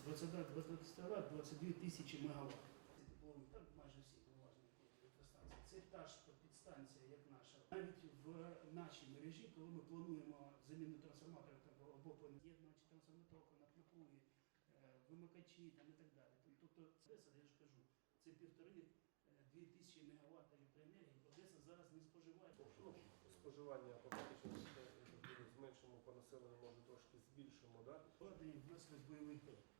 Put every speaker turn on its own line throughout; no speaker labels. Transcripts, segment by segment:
20, 22, 22, 22 тисячі мегаватт. Так майже всі поважні електростанції. Це та ж підстанція, як наша. Навіть в нашій мережі, коли ми плануємо заміну трансформатора або поєднувачі трансформаторку на напруги, е, вимикачі там, і так далі. Тобто Одеса, я ж кажу, це півтори е, дві тисячі мегаватт електроенергії. Одеса зараз не споживає. Ну,
Споживання фактично зменшимо по населенню, може трошки збільшимо, да?
Обладнання внаслідок бойових дій.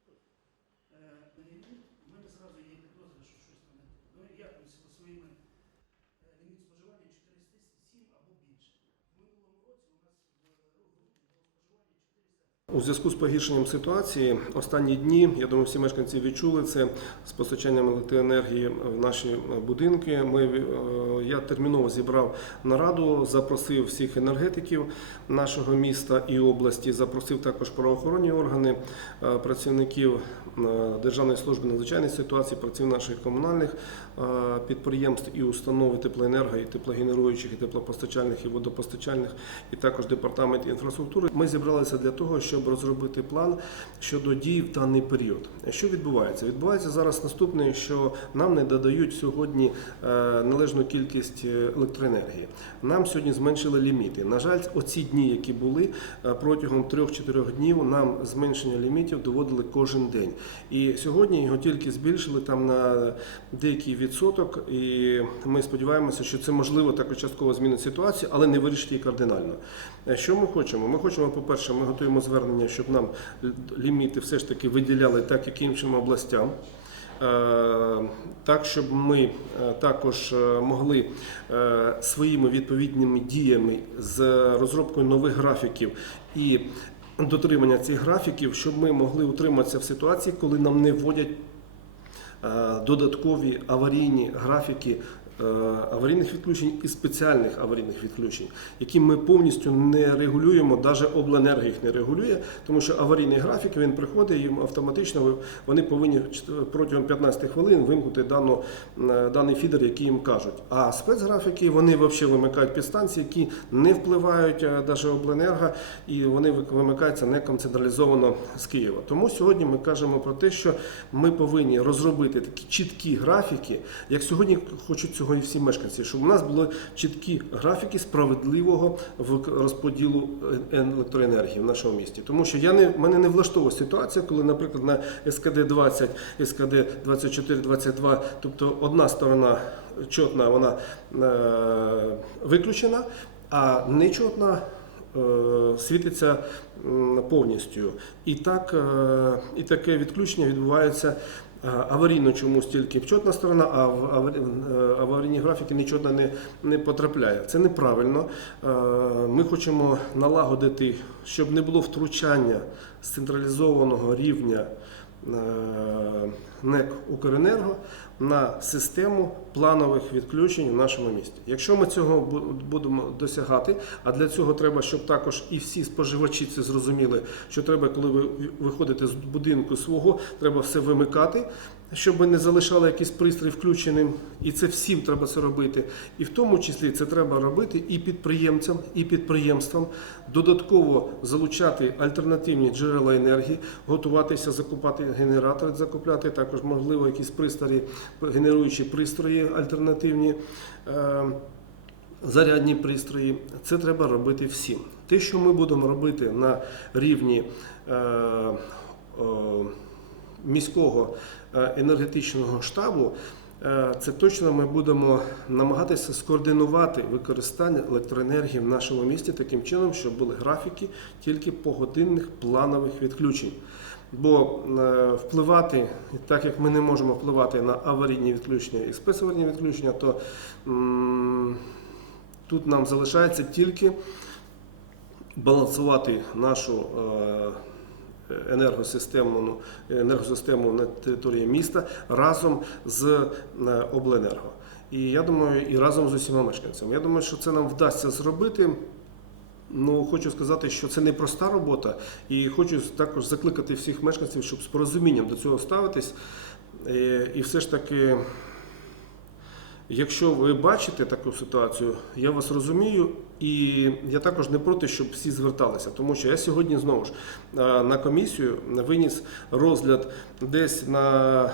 Е, ліміт, У мене зразу є підозра, що щось там. Ну, я там зі своїми е, ліміт споживання 407 або більше. В минулому році у нас в групі було споживання 400.
У зв'язку з погіршенням ситуації останні дні, я думаю, всі мешканці відчули це з постачанням електроенергії в наші будинки. Ми, е, я терміново зібрав нараду, запросив всіх енергетиків нашого міста і області, запросив також правоохоронні органи, е, працівників е, Державної служби надзвичайних ситуацій, працівників наших комунальних е, підприємств і установ і теплоенерго, і теплогенеруючих, і теплопостачальних, і водопостачальних, і також департамент інфраструктури. Ми зібралися для того, щоб розробити план щодо дій в даний період. Що відбувається? Відбувається зараз наступне, що нам не додають сьогодні е, належну кількість е, електроенергії. Нам сьогодні зменшили ліміти. На жаль, оці дні, які були е, протягом 3-4 днів, нам зменшення лімітів доводили кожен день. І сьогодні його тільки збільшили там на деякий відсоток, і ми сподіваємося, що це можливо також частково змінить ситуацію, але не вирішить її кардинально. Що ми хочемо? Ми хочемо, по-перше, ми готуємо звернення, щоб нам ліміти все ж таки виділяли так, як іншим областям. Е, Так, щоб ми е, також е, могли своїми відповідними діями з розробкою нових графіків і дотримання цих графіків, щоб ми могли утриматися в ситуації, коли нам не вводять додаткові аварійні графіки аварійних відключень і спеціальних аварійних відключень, які ми повністю не регулюємо, навіть обленерго їх не регулює, тому що аварійний графік він приходить, їм автоматично вони повинні протягом 15 хвилин вимкнути дану, е, даний фідер, який їм кажуть. А спецграфіки вони взагалі вимикають підстанції, які не впливають навіть обленерго, і вони ви- вимикаються неконцентралізовано з Києва. Тому сьогодні ми кажемо про те, що ми повинні розробити такі чіткі графіки, як сьогодні хочуть цього і всі мешканці, щоб у нас були чіткі графіки справедливого розподілу е, електроенергії в нашому місті. Тому що я не мене не влаштовує ситуація, коли, наприклад, на СКД 20, СКД 24, 22, тобто одна сторона чотна, вона е, виключена, а нечотна е, світиться повністю. І так е, і таке відключення відбувається. Аварійно чомусь тільки чотна сторона, а в е, аварійні графіки нічого не, не потрапляє. Це неправильно. Е, Ми хочемо налагодити, щоб не було втручання з централізованого рівня НЕК Укренерго на систему планових відключень в нашому місті. Якщо ми цього бу- будемо досягати, а для цього треба, щоб також і всі споживачі це зрозуміли, що треба, коли ви виходите з будинку свого, треба все вимикати, щоб не залишали якийсь пристрій включеним, і це всім треба це робити. І в тому числі це треба робити і підприємцям, і підприємствам, додатково залучати альтернативні джерела енергії, готуватися закупати генератори, закупляти також можливо якісь пристрої, генеруючі пристрої альтернативні. е, Зарядні пристрої, це треба робити всім. Те, що ми будемо робити на рівні е, е, міського е, енергетичного штабу, е, це точно ми будемо намагатися скоординувати використання електроенергії в нашому місті таким чином, щоб були графіки тільки погодинних планових відключень. Бо е, впливати, так як ми не можемо впливати на аварійні відключення і спецаварійні відключення, то тут нам залишається тільки балансувати нашу енергосистему, енергосистему на території міста разом з е, обленерго. І я думаю, і разом з усіма мешканцями. Я думаю, що це нам вдасться зробити. Ну, хочу сказати, що це не проста робота, і хочу також закликати всіх мешканців, щоб з порозумінням до цього ставитись. Е, І все ж таки Якщо ви бачите таку ситуацію, я вас розумію, і я також не проти, щоб всі зверталися, тому що я сьогодні знову ж е, на комісію виніс розгляд десь на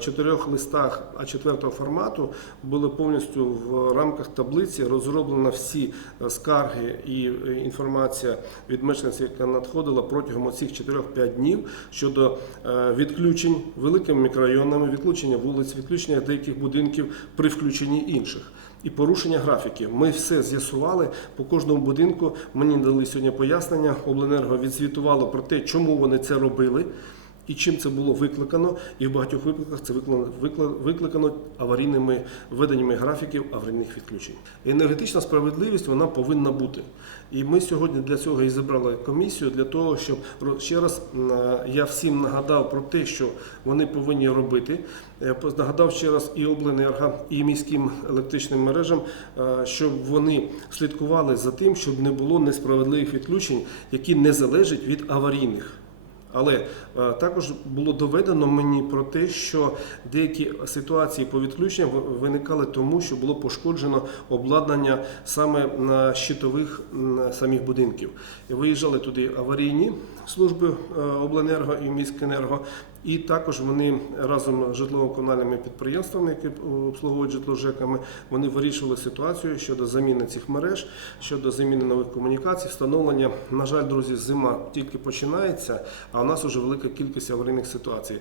чотирьох листах А4 формату були повністю в рамках таблиці розроблено всі е, скарги і е, інформація від мешканців, яка надходила протягом оцих 4-5 днів щодо е, відключень великими мікрорайонами, відключення вулиць, відключення деяких будинків при включенні інших. І порушення графіків. Ми все з'ясували по кожному будинку. Мені дали сьогодні пояснення. Обленерго відзвітувало про те, чому вони це робили і чим це було викликано. І в багатьох випадках це викликано, аварійними введеннями графіків аварійних відключень. Енергетична справедливість вона повинна бути. І ми сьогодні для цього і зібрали комісію для того, щоб ще раз е, я всім нагадав про те, що вони повинні робити. Е, Нагадав ще раз і обленерго, і міським електричним мережам, е, щоб вони слідкували за тим, щоб не було несправедливих відключень, які не залежать від аварійних. Але е, також було доведено мені про те, що деякі ситуації по відключенням виникали тому, що було пошкоджено обладнання саме на щитових самих будинків. Виїжджали туди аварійні служби е, обленерго і міськенерго, і також вони разом з житлово-комунальними підприємствами, які обслуговують житло ЖЕКами, вони вирішували ситуацію щодо заміни цих мереж, щодо заміни нових комунікацій, встановлення. На жаль, друзі, зима тільки починається, а у нас вже велика кількість аварійних ситуацій.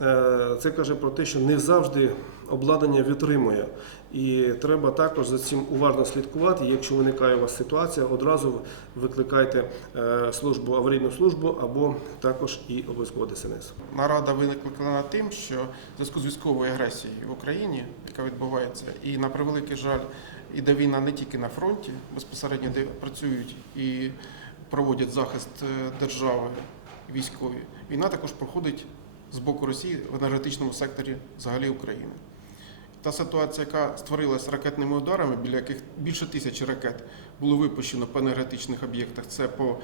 Е, Це каже про те, що не завжди обладнання витримує. І треба також за цим уважно слідкувати. Якщо виникає у вас ситуація, одразу викликайте е, службу аварійну службу або також і обов'язково ДСНС.
Нарада виникла тим, що в зв'язку з військовою агресією в Україні, яка відбувається, і на превеликий жаль, іде війна не тільки на фронті, безпосередньо де працюють і проводять захист е, держави військові. Війна також проходить з боку Росії в енергетичному секторі взагалі України. Та ситуація, яка створилася ракетними ударами, біля яких більше тисячі ракет було випущено по енергетичних об'єктах, це по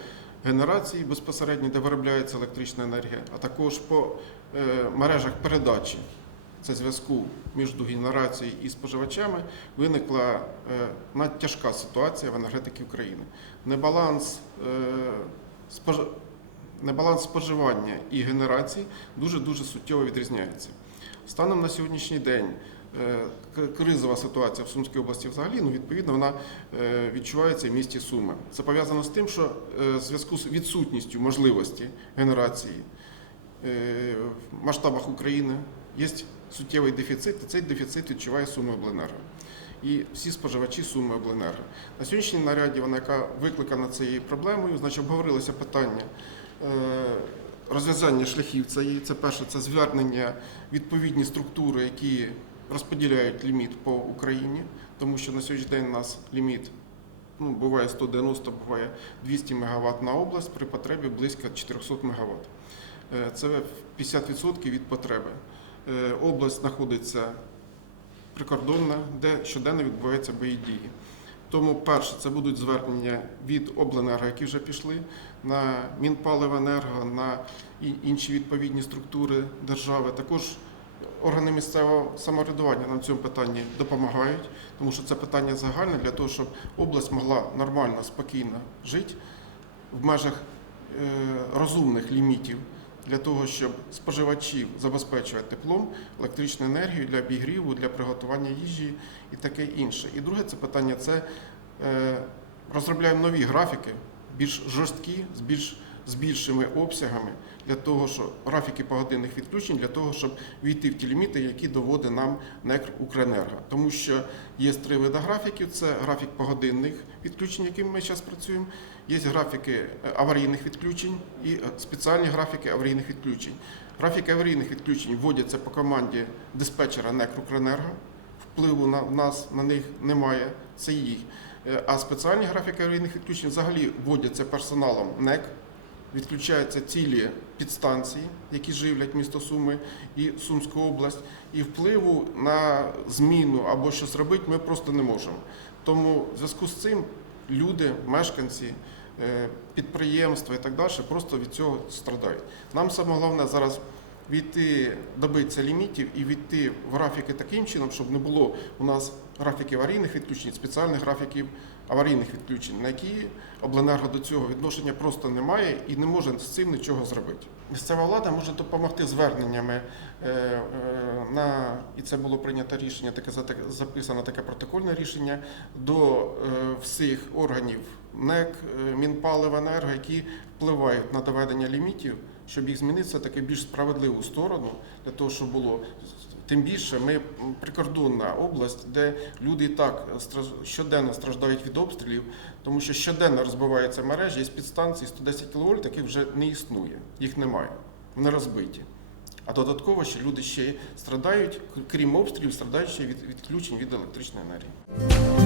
генерації безпосередньо, де виробляється електрична енергія, а також по е, мережах передачі. Це зв'язку між генерацією і споживачами виникла е, надтяжка ситуація в енергетиці України. Небаланс, е. Небаланс споживання і генерації дуже дуже суттєво відрізняється. Станом на сьогоднішній день кризова ситуація в Сумській області взагалі, ну відповідно, вона е, відчувається в місті Суми. Це пов'язано з тим, що е, в зв'язку з відсутністю можливості генерації е, в масштабах України є суттєвий дефіцит, і цей дефіцит відчуває Суми Обленерго. І всі споживачі Суми Обленерго. На сьогоднішній наряді, вона яка викликана цією проблемою, значить обговорилося питання е, розв'язання шляхів цієї. Це перше, це звернення відповідні структури, які розподіляють ліміт по Україні, тому що на сьогоднішній день у нас ліміт ну, буває 190, буває 200 МВт на область, при потребі близько 400 МВт. Е, Це 50% від потреби. Е, Область знаходиться прикордонна, де щоденно відбуваються бої дії. Тому перше, це будуть звернення від обленерго, які вже пішли, на Мінпаливенерго, на інші відповідні структури держави. Також органи місцевого самоврядування нам в цьому питанні допомагають, тому що це питання загальне для того, щоб область могла нормально, спокійно жити в межах е, розумних лімітів для того, щоб споживачів забезпечувати теплом, електричною енергією для обігріву, для приготування їжі і таке інше. І друге це питання це е, розробляємо нові графіки, більш жорсткі, з більш з більшими обсягами для того, що графіки погодинних відключень, для того, щоб війти в ті ліміти, які доводить нам НЕК Укренерго. Тому що є три види графіків: це графік погодинних відключень, яким ми зараз працюємо. Є графіки е, аварійних відключень і е, спеціальні графіки аварійних відключень. Графіки аварійних відключень вводяться по команді диспетчера НЕК Укренерго. Впливу на нас на них немає. Це їх. Е, А спеціальні графіки аварійних відключень взагалі вводяться персоналом НЕК. Відключаються цілі підстанції, які живлять місто Суми і Сумську область, і впливу на зміну або щось робити ми просто не можемо. Тому в зв'язку з цим люди, мешканці, е, підприємства і так далі просто від цього страдають. Нам саме головне зараз війти, добитися лімітів і війти в графіки таким чином, щоб не було у нас графіків аварійних відключень, спеціальних графіків аварійних відключень, на які обленерго до цього відношення просто немає і не може з цим нічого зробити. Місцева влада може допомогти зверненнями е, е, на і це було прийнято рішення, таке записано таке протокольне рішення до е, всіх органів НЕК, е, Мінпаливенерго, які впливають на доведення лімітів, щоб їх змінити все таки більш справедливу сторону для того, щоб було Тим більше ми прикордонна область, де люди і так щоденно страждають від обстрілів, тому що щоденно розбиваються мережі, з підстанції 110 кВт, яких вже не існує, їх немає, вони розбиті. А додатково ще люди ще страдають, крім обстрілів, страдають ще від відключень від електричної енергії.